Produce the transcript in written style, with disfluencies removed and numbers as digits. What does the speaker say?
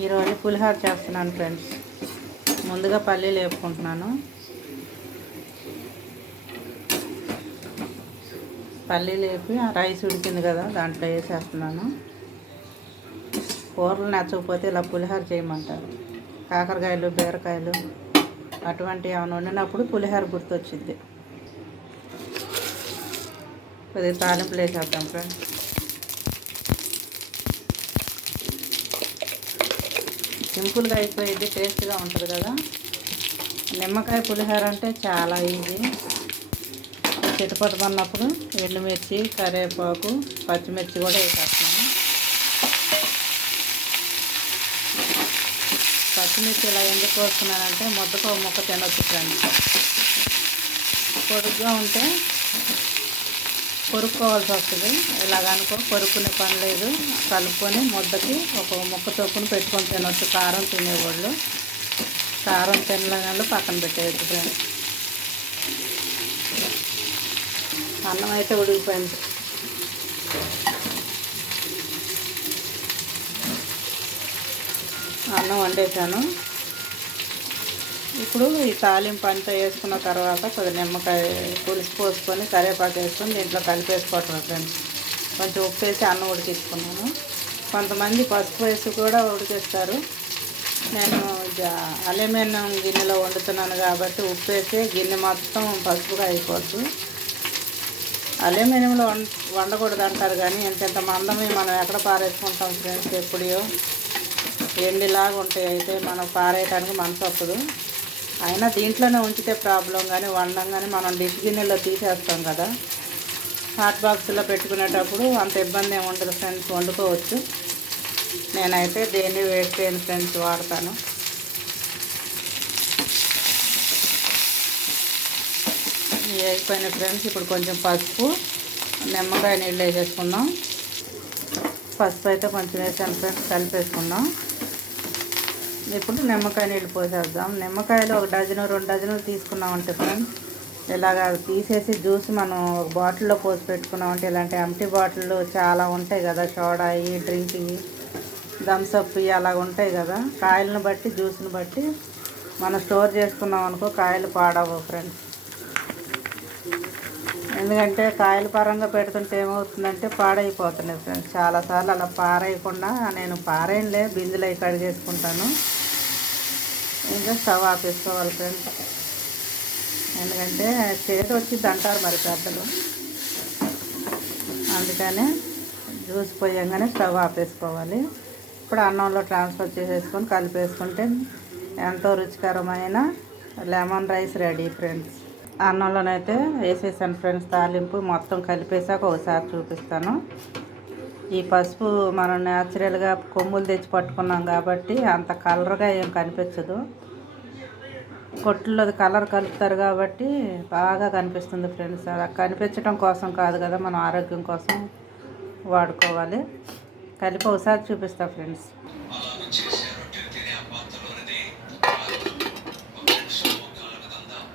ఈరోజు పులిహోర చేస్తున్నాను ఫ్రెండ్స్. ముందుగా పల్లీలు వేపుకుంటున్నాను. పల్లీలు వేపి ఆ రైస్ ఉడికింది కదా దాంట్లో వేసేస్తున్నాను. కూరలు నచ్చకపోతే ఇలా పులిహోర చేయమంటారు. కాకరకాయలు, బీరకాయలు అటువంటివి ఏమైనా వండినప్పుడు పులిహోర గుర్తొచ్చింది. కొద్దిగా తాలింపులు వేసేద్దాం ఫ్రెండ్స్. సింపుల్గా అయిపోయింది, టేస్ట్గా ఉంటుంది కదా. నిమ్మకాయ పులిహోర అంటే చాలా ఈజీ. చిటపటమన్నప్పుడు ఎండుమిర్చి, కరివేపాకు, పచ్చిమిర్చి కూడా వేసేస్తున్నాను. పచ్చిమిర్చి ఇలా ఎందుకు కోస్తున్నానంటే ముద్దకు ముక్క తినొచ్చు ఫ్రెండ్స్. పొడుగ్గా ఉంటే కొరుక్కోవాల్సి వస్తుంది. ఇలాగనుకో కొరుక్కునే పని లేదు. కలుపుకొని ముద్దకి ఒక ముక్క చొప్పున పెట్టుకొని తినొచ్చు. కారం తినేవాళ్ళు, కారం తినలేని పక్కన పెట్టేయచ్చు ఫ్రెండ్స్. అన్నం అయితే ఉడికిపోయింది. అన్నం వండేసాను. ఇప్పుడు ఈ తాలింపు అంతా వేసుకున్న తర్వాత కొద్దిగా నిమ్మకాయ పులుసు పోసుకొని కరివేపాకు వేసుకొని దీంట్లో కలిపేసుకోవటం ఫ్రెండ్స్. కొంచెం ఉప్పు వేసి అన్నం ఉడికించుకున్నాను. కొంతమంది పసుపు వేసి కూడా ఉడికిస్తారు. నేను అల్యూమినియం గిన్నెలో వండుతున్నాను కాబట్టి ఉప్పు వేసి గిన్నె మొత్తం పసుపుగా అయిపోద్దు. అల్యూమినియంలో వండకూడదు అంటారు కానీ ఇంత మందమే మనం ఎక్కడ పారేసుకుంటాం ఫ్రెండ్స్. ఎప్పుడో ఎండిలాగా ఉంటాయి. అయితే మనం పారేయడానికి మనసు వస్తుంది. అయినా దీంట్లోనే ఉంచితే ప్రాబ్లం, కానీ వండంగానే మనం డిష్ గిన్నెలో తీసేస్తాం కదా. హాట్ బాక్స్లో పెట్టుకునేటప్పుడు అంత ఇబ్బంది ఏమి ఉండదు ఫ్రెండ్స్, వండుకోవచ్చు. నేనైతే దేన్ని వేస్ట్ చేయను ఫ్రెండ్స్, వాడతాను. వేగిపోయిన ఫ్రెండ్స్. ఇప్పుడు కొంచెం పసుపు, నిమ్మకాయ నీళ్ళు వేసేసుకుందాం. పసుపు అయితే కొంచెం వేసాను ఫ్రెండ్స్, కలిపేసుకుందాం. ఇప్పుడు నిమ్మకాయ నీళ్ళు పోసేద్దాం. నిమ్మకాయలు ఒక డజను 2 డజనులు తీసుకున్నామంటే ఫ్రెండ్స్, ఇలాగ తీసేసి జ్యూస్ మనం ఒక బాటిల్లో పోసి పెట్టుకున్నామంటే, ఇలాంటి ఎంటీ బాటిళ్ళు చాలా ఉంటాయి కదా, సోడా డ్రింక్ థమ్స్అప్ అలాగ ఉంటాయి కదా. కాయలను బట్టి జ్యూస్ని బట్టి మనం స్టోర్ చేసుకున్నాం అనుకో కాయలు పాడవు ఫ్రెండ్స్. ఎందుకంటే కాయల పరంగా పెడుతుంటే ఏమవుతుందంటే పాడైపోతున్నాయి ఫ్రెండ్స్. చాలాసార్లు అలా పారేయకుండా నేను పారేయలే, బిందులు అవి కడిగేసుకుంటాను. ఇంకా స్టవ్ ఆపేసుకోవాలి ఫ్రెండ్స్. ఎందుకంటే చేతి వచ్చింది అంటారు మరి పెద్దలు, అందుకనే జ్యూస్ పోయంగానే స్టవ్ ఆపేసుకోవాలి. ఇప్పుడు అన్నంలో ట్రాన్స్ఫర్ చేసేసుకొని కలిపేసుకుంటే ఎంతో రుచికరమైన లెమన్ రైస్ రెడీ ఫ్రెండ్స్. అన్నంలోనైతే వేసేసాను ఫ్రెండ్స్. తాలింపు మొత్తం కలిపేసాక ఒకసారి చూపిస్తాను. ఈ పసుపు మనం న్యాచురల్గా కొమ్ములు తెచ్చి పట్టుకున్నాం కాబట్టి అంత కలర్గా ఏం కనిపించదు. కొట్టుల్లో కలర్ కలుపుతారు కాబట్టి బాగా కనిపిస్తుంది ఫ్రెండ్స్. అది కనిపించడం కోసం కాదు కదా, మన ఆరోగ్యం కోసం వాడుకోవాలి. కలిపి ఒకసారి చూపిస్తా ఫ్రెండ్స్.